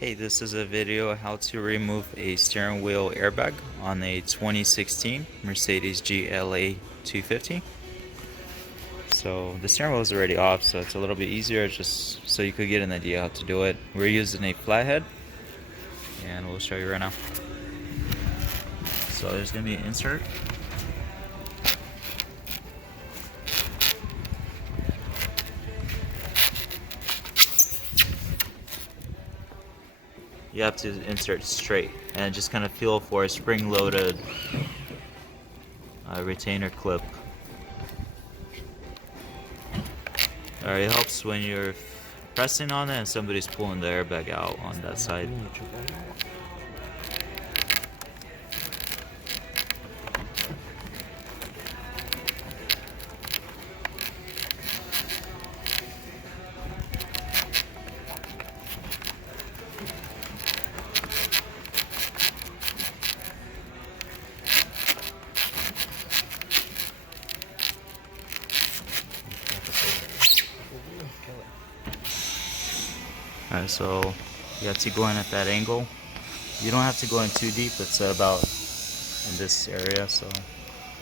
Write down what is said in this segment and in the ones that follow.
Hey, this is a video how to remove a steering wheel airbag on a 2016 Mercedes GLA250. So the steering wheel is already off, so it's a little bit easier just so you could get an idea how to do it. We're using a flathead and we'll show you right now. So there's going to be an insert. You have to insert straight and just kind of feel for a spring-loaded retainer clip. It helps when you're pressing on it and somebody's pulling the airbag out on that side. Alright, so you have to go in at that angle. You don't have to go in too deep, it's about in this area, so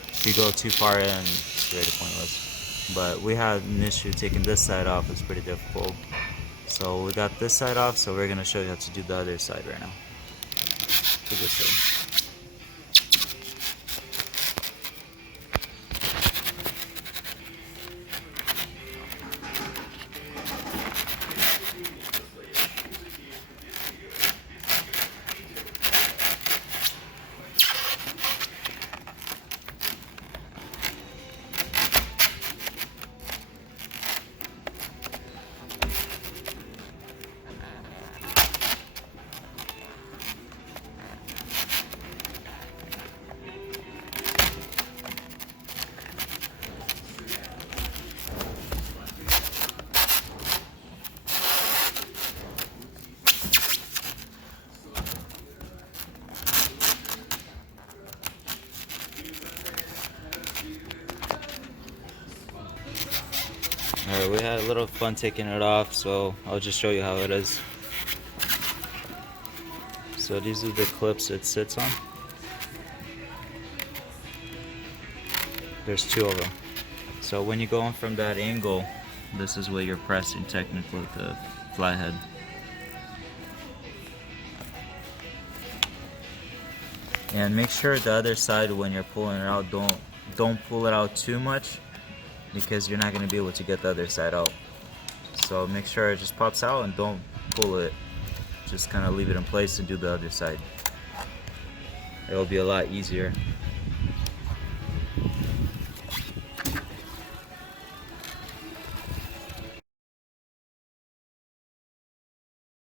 if you go too far in, it's really pointless. But we had an issue taking this side off, it's pretty difficult. So we got this side off, so we're going to show you how to do the other side right now. To this side. Alright, we had a little fun taking it off, so I'll just show you how it is. So these are the clips it sits on. There's two of them. So when you go in from that angle, this is where you're pressing technically the flathead. And make sure the other side when you're pulling it out, don't pull it out too much, because you're not going to be able to get the other side out. So make sure it just pops out and don't pull it. Just kind of leave it in place and do the other side. It will be a lot easier.